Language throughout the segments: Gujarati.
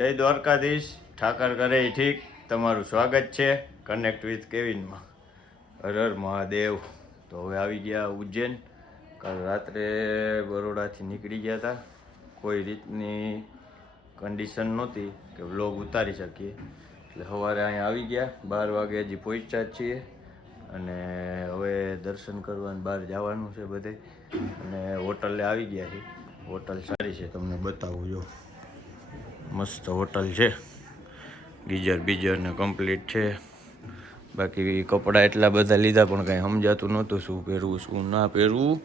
જય દ્વારકાધીશ, ઠાકર કરે ઈ ઠીક. તમારું સ્વાગત છે કનેક્ટ વિથ કેવિનમાં. હર હર મહાદેવ. તો હવે આવી ગયા ઉજ્જૈન. કાલ રાત્રે બરોડાથી નીકળી ગયા હતા. કોઈ રીતની કન્ડિશન નહોતી કે વ્લોગ ઉતારી શકીએ, એટલે સવારે અહીંયા આવી ગયા. 12 વાગે હજી પહોંચ્યા જ છીએ અને હવે દર્શન કરવાનું બહાર જવાનું છે બધે. અને હોટલે આવી ગયા છે. હોટલ સારી છે, તમને બતાવું. જો મસ્ત હોટલ છે, ગીઝર બીજર ને કમ્પ્લીટ છે. બાકી કપડાં એટલા બધા લીધા પણ કાંઈ સમજાતું નહોતું શું પહેરવું શું ના પહેરવું,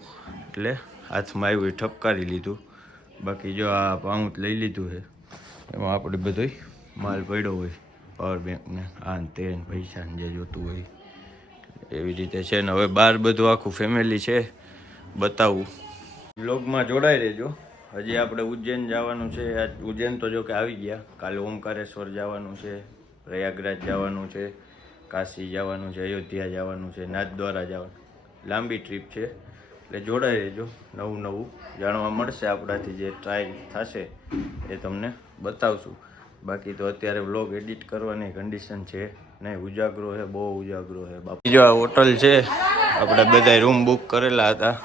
એટલે હાથમાં આવ્યું ઠપકારી લીધું. બાકી જો આ પાઉચ લઈ લીધું છે, એમાં આપણે બધો માલ પડ્યો હોય, પાવર બેંક ને આ ને તે પૈસા ને જે જોતું હોય એવી રીતે છે. ને હવે બહાર બધું આખું ફેમિલી છે, બતાવું. વ્લોગમાં જોડાઈ રહેજો. હજી આપણે ઉજ્જૈન જવાનું છે. ઉજ્જૈન તો જો કે આવી ગયા. કાલે ઓમકારેશ્વર જવાનું છે, પ્રયાગરાજ જવાનું છે, કાશી જવાનું છે, અયોધ્યા જવાનું છે, નાથદ્વારા જવાનું. લાંબી ટ્રીપ છે, એટલે જોડાઈ રહેજો. નવું નવું જાણવા મળશે આપણાથી. જે ટ્રાય થશે એ તમને બતાવશું. બાકી તો અત્યારે વ્લોગ એડિટ કરવાની કન્ડિશન છે નહીં. ઉજાગરો છે, બહુ ઉજાગરો છે બાપુ. જો આ હોટલ છે, આપણે બધા રૂમ બુક કરેલા હતા.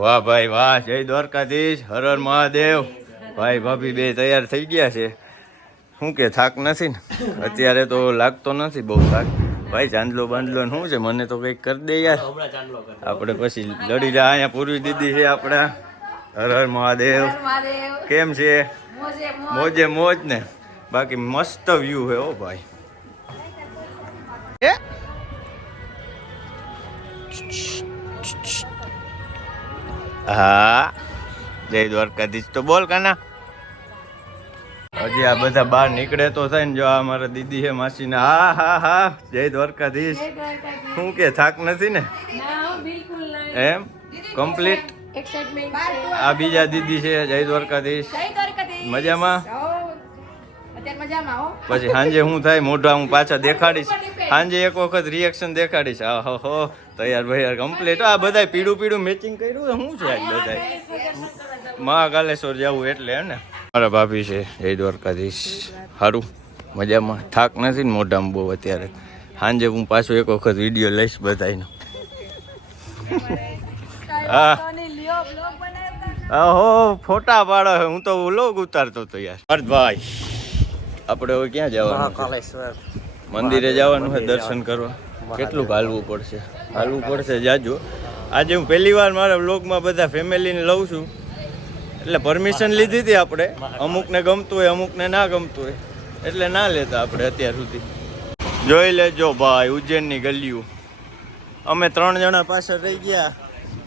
વાહ ભાઈ વાહ, જય દ્વારકાધીશ, હર હર મહાદેવ. ભાઈ ભાભી બે તૈયાર થઈ ગયા છે. શું કે થાક નથી ને? અત્યારે તો લાગતો નથી બહુ થાક. ભાઈ ચાંદલો બાંધલો શું છે, મને તો કંઈક કરી દે યાર. આપણે પછી લડી જા. અહીંયા પૂર્વી દીદી છે આપણા. હર હર મહાદેવ. કેમ છે? મોજે મોજ ને. બાકી મસ્ત વ્યૂ છે ઓ ભાઈ. હા, જય દ્વારકાધીશ તો બોલ કાના. હજી આ બધા બહાર નીકળે તો થાય ને. જો આ મારા દીદી છે, માસીને. હા હા હા, જય દ્વારકાધીશ. શું કે થાક નથી ને? એમ કમ્પ્લીટ. આ બીજા દીદી છે, જય દ્વારકાધીશ. મજામાં? પછી સાંજે શું થાય મોઢા હું પાછા દેખાડીશ. સાંજે એક વખત રિએક્શન દેખાડીશ. હા હો તૈયાર ભાઈ કમ્પ્લીટ. આ બધા પીળું પીળું મેચિંગ કર્યું શું છે આજ બધા? મહાકાલેશ્વર જવું એટલે ને. મારા ભાભી છે, જય દ્વારકાધીશ. સારું મજામાં? થાક નથી ને મોઢામાં બહુ અત્યારે? સાંજે હું પાછો એક વખત વિડીયો લઈશ બધાનો. હા હો ફોટા પાડો. હું તો વ્લોગ ઉતારતો હતો યાર. હર્ષભાઈ આપણે હવે ક્યાં જવાનું? મહાકાલેશ્વર મંદિરે જવાનું છે દર્શન કરવા. કેટલું હાલવું પડશે? હાલવું પડશે જાજો. આજે હું પહેલી વાર મારા વ્લોગમાં બધા ફેમિલીને લઉં છું, એટલે પરમિશન લીધી હતી આપણે. અમુકને ગમતું હોય, અમુકને ના ગમતું હોય, એટલે ના લેતા આપણે અત્યાર સુધી. જોઈ લેજો ભાઈ ઉજ્જૈનની ગલીઓ. અમે 3 જણા પાછળ રહી ગયા,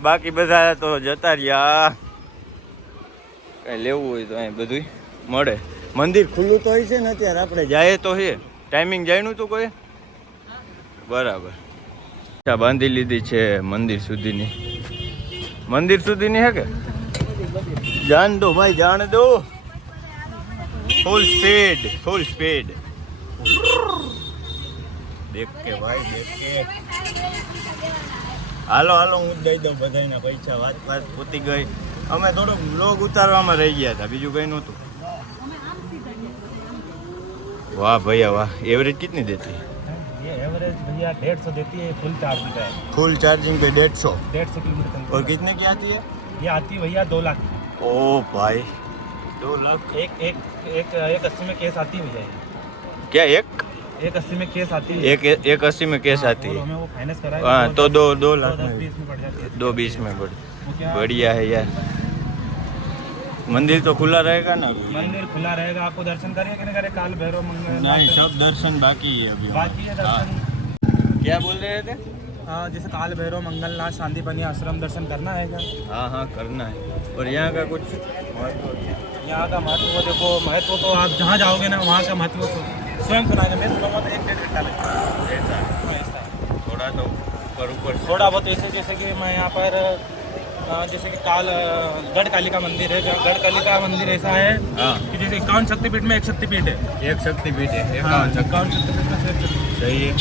બાકી બધા તો જતા રહ્યા. કઈ લેવું હોય તો અહીં બધું મળે. મંદિર ખુલ્લું તો હોય છે ને અત્યારે? આપણે જાય તો છે. ટાઈમિંગ જાણ્યું તું કોઈ? બરાબર. બાંધી લીધી છે મંદિર સુધીની. મંદિર સુધીની હે કે? જાણ દો ભાઈ, જાણ દો. ફૂલ સ્પીડ, ફૂલ સ્પીડ. દેખ કે ભાઈ, દેખ કે. હાલો હાલો, હું જ દઈ દઉં બધાના પૈસા. વાત પૂતી ગઈ. અમે થોડુંક વ્લોગ ઉતારવામાં રહી ગયા હતા, બીજું કઈ નહોતું. वाह भैया वाह. एवरेज कितनी देती है? ये एवरेज भैया 150 देती है फुल चार्जिंग पे. फुल चार्जिंग पे 150 किलोमीटर. और कितने की आती है? ये आती है भैया 2 लाख. ओ भाई 2 लाख. एक 80 में केस आती है भैया. क्या एक 80 में केस आती है. एक 80 में केस आती है. हमें वो फाइनेंस कराया. हाँ तो 2 लाख 20 में पड़ जाती है. 220 में बढ़िया है यार. मंदिर तो खुला रहेगा ना? मंदिर खुला रहेगा. आपको दर्शन करेंगे कि नहीं करें? काल भैरव मंगल नहीं, सब दर्शन बाकी है अभी. बाकी है दर्शन. क्या बोल रहे थे? हाँ, जैसे काल भैरव मंगलनाथ शांतिपनी आश्रम दर्शन करना है क्या? हाँ हाँ करना है. और यहाँ का कुछ यहाँ का महत्व देखो. महत्व तो आप जहाँ जाओगे ना वहाँ का महत्व स्वयं सुनाएगा. मैं सुनाऊंगा तो 1-1.5 घंटा लगेगा. थोड़ा तो ऊपर थोड़ा बहुत ऐसे जैसे कि मैं यहाँ पर जैसे कि गढ़ कालिका मंदिर है. गढ़ कालिका मंदिर ऐसा है कि जैसे 51 शक्तिपीठ में एक शक्तिपीठ है. एक शक्तिपीठ है. 51 शक्तिपीठ में से सही है.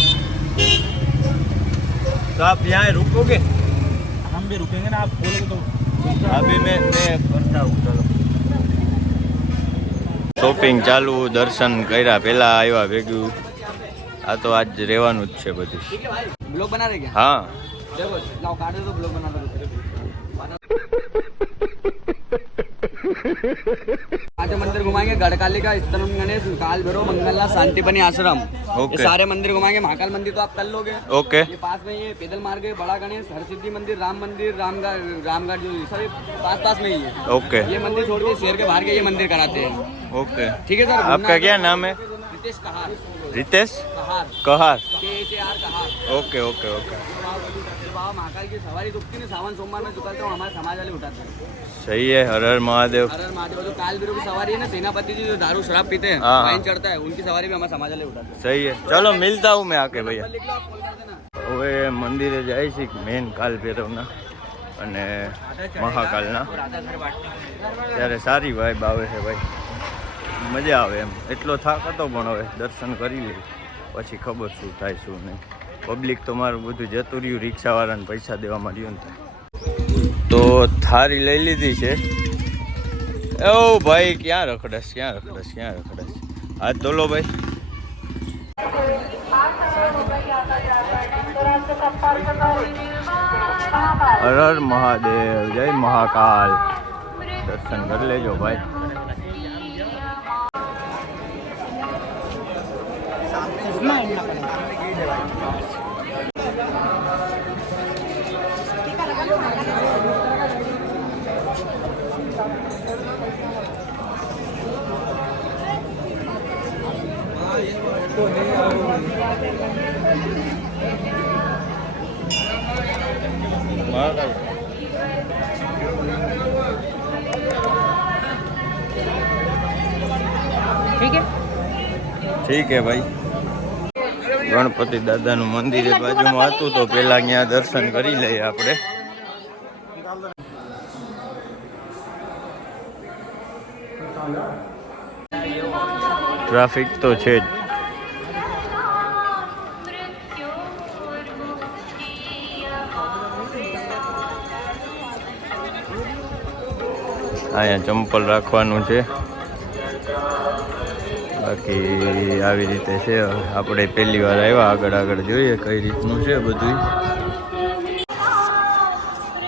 तो आप यहाँ रुकोगे? हम भी रुकेंगे ना. आप बोलोगे तो अभी मैं करता हूँ. चलो શોપિંગ ચાલુ, દર્શન કર્યા, પહેલા આવ્યા ભેગું. આ તો આજ રહેવાનું જ છે બધું. ब्लॉग बना रहे क्या? હા देखो लाओ काट दो ब्लॉग बना दो पांचों मंदिर घुमाएंगे, गढ़कालिका, स्तरम गणेश, काल भैरव, मंगलनाथ, शांतिपनी आश्रम। ओके। ये सारे मंदिर घुमाएंगे। महाकाल मंदिर तो आप कर लोगे। ઓકે ये पास में ये पैदल मार्ग है, बड़ा गणेश, हरसिद्धि मंदिर, राम मंदिर, रामगढ़ जो सभी पास में ही है। ओके ये मंदिर छोड़ के शहर के बाहर के ये मंदिर कराते हैं। ओके ठीक है सर। आपका क्या नाम है? रितेश कहार। रितेश कहार कहार KHAR कहार। ओके ओके ओके बाबा महाकाल की सवारी दुखती है, सावन सोमवार में चुकाते हैं, हमारे समाज वाले उठाते हैं। सही है. हर हर महादेव. हर हर महादेव। जो काल भैरव की सवारी है ना, सेनापति जी जो दारू शराब पीते हैं, हाँ, वाइन हाँ। चढ़ता है, उनकी सवारी भी हमारे समाज वाले उठाते हैं। सही है. चलो मिलता हूँ मैं आके भैया. लिख लो, आप कॉल कर देना। હવે મંદિરે જાય છે મેન કાલ ભૈરવના અને મહાકાલના, ત્યારે સારી વાઇબ આવે છે ભાઈ, મજા આવે એમ. એટલો થાક હતો પણ હવે દર્શન કરી લઈ પછી ખબર શું થાય શું નહીં. પબ્લિક તો મારું બધું જતું રહ્યું, રિક્ષાવાળાને પૈસા દેવા માંડ્યું ને. તો થારી લઈ લીધી છે. ઓ ભાઈ ક્યાં રખડસ ક્યાં રખડસ ક્યાં રખડસ. હાથ ધોલો ભાઈ. હર હર મહાદેવ, જય મહાકાલ. દર્શન કરી લેજો ભાઈ. ઠીક હે ભાઈ. ગણપતિ દાદાનું મંદિર એ બાજુમાં હતું તો પેલા અહીંયા દર્શન કરી લઈએ આપણે. ટ્રાફિક તો છે જ. અહીંયા ચંપલ રાખવાનું છે. બાકી આવી રીતે છે. આપણે પહેલી વાર આવ્યા, આગળ આગળ જોઈએ કઈ રીતનું છે બધું.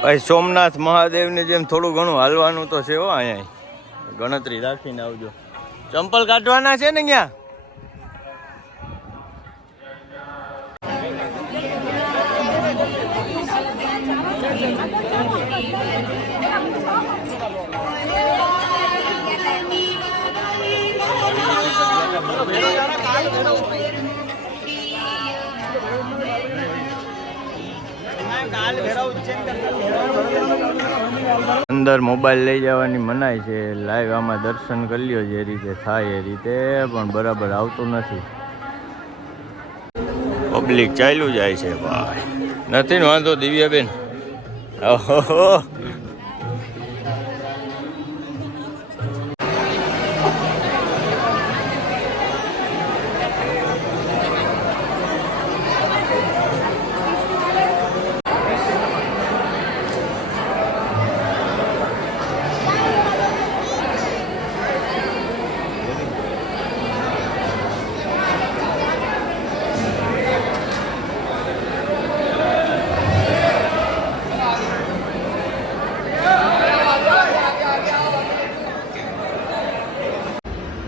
ભાઈ સોમનાથ મહાદેવની જેમ થોડું ઘણું હાલવાનું તો છે હો. અહીંયા ગણતરી રાખીને આવજો. ચંપલ કાઢવાના છે ને અહીંયા. અંદર મોબાઈલ લઈ જવાની મનાઈ છે. લાઈવ આમાં દર્શન કરી લ્યો જે રીતે થાય એ રીતે, પણ બરાબર આવતું નથી. પબ્લિક ચાલ્યું જાય છે ભાઈ. નથી ને વાંધો દિવ્યાબેન. ઓહો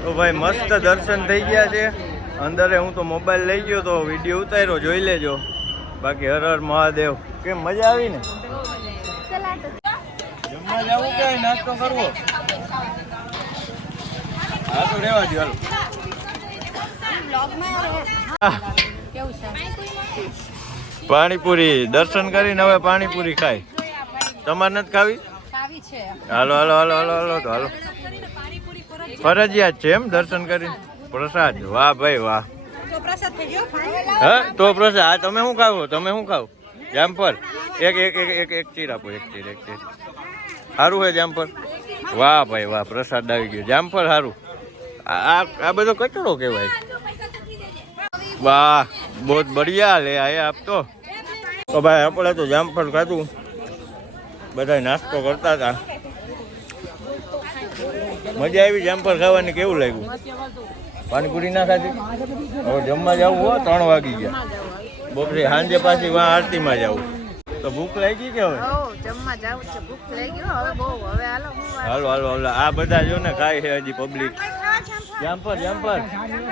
તો ભાઈ મસ્ત દર્શન થઈ ગયા છે. અંદરે હું તો મોબાઈલ લઈ ગયો તો વિડીયો ઉતાર્યો, જોઈ લેજો. બાકી હર હર મહાદેવ. કેમ મજા આવી ને? જમવા જવું કે નાસ્તો કરવો? હા તો રહેવા દો હાલો. પાણીપુરી દર્શન કરીને હવે પાણીપુરી ખાય. તમારે નથી ખાવી? હાલો હાલો હાલો હાલો હાલો તો હાલો. ફરજિયાત છે એમ દર્શન કરીને? પ્રસાદ. વાહ ભાઈ વાહ. હા તો પ્રસાદ. હા તમે શું ખાવો? તમે શું ખાવ? જામફળ. એક એક એક એક એક ચીર આપો. એક ચીર એક ચીર. સારું હે જામફળ? વાહ ભાઈ વાહ. પ્રસાદ આવી ગયો. જામફળ સારું. આ બધો કચરો કહેવાય. વાહ બહુ બઢિયા. લે આયા આપ તો ભાઈ આપણે તો જામફળ ખાધું, બધા નાસ્તો કરતા હતા. મજા આવી જામફળ ખાવાની? કેવું લાગ્યું? પાણીપુરી ના ખાધી? હવે જમવા જવું હો, 3 વાગી ગયા. બપોરે સાંજે પાછી વાં આરતીમાં જવું. તો ભૂખ લાગી કે હવે? જમવા જાવ છે, ભૂખ લાગી હવે બહુ. હવે હાલો હાલો હાલો હાલો. આ બધા જો ને ખાય છે હજી પબ્લિક. જામફળ જામફળ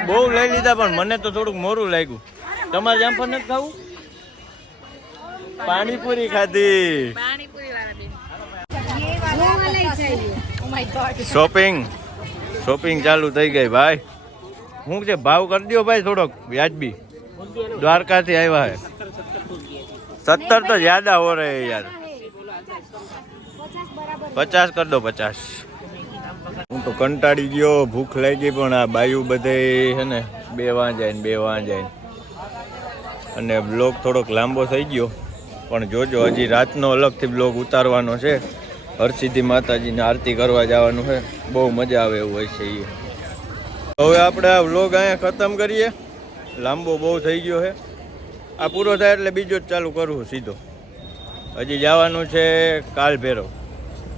બહુ લઈ લીધા, પણ મને તો થોડુંક મોરું લાગ્યું. તમારે જામફળ નથી ખાવું? પાણીપુરી ખાધી. શોપિંગ ચાલુ થઈ ગઈ ભાઈ. શું છે ભાવ કરી દો ભાઈ થોડોક વ્યાજબી. દ્વારકાથી આવ્યા હે. 70 તો જ્યાદા હો રહે યાર. 50 કરી દો 50. હું તો કંટાળી ગયો, ભૂખ લાગી, પણ આ બાયું બધે છે ને 2 વાંજાય અને બ્લોગ થોડોક લાંબો થઈ ગયો. પણ જોજો હજી રાતનો અલગથી બ્લોગ ઉતારવાનો છે. હરસિદ્ધિ માતાજીને આરતી કરવા જવાનું છે. બહુ મજા આવે એવું હોય છે. હવે આપણે આ બ્લોગ અહીંયા ખતમ કરીએ. લાંબો બહુ થઈ ગયો છે. આ પૂરો થાય એટલે બીજો જ ચાલુ કરવું સીધો. હજી જવાનું છે કાલ ભૈરવ,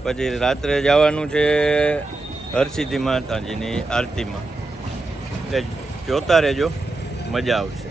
પછી રાત્રે જવાનું છે હરસિદ્ધિ માતાજીની આરતીમાં. એટલે જોતા રહેજો, મજા આવશે.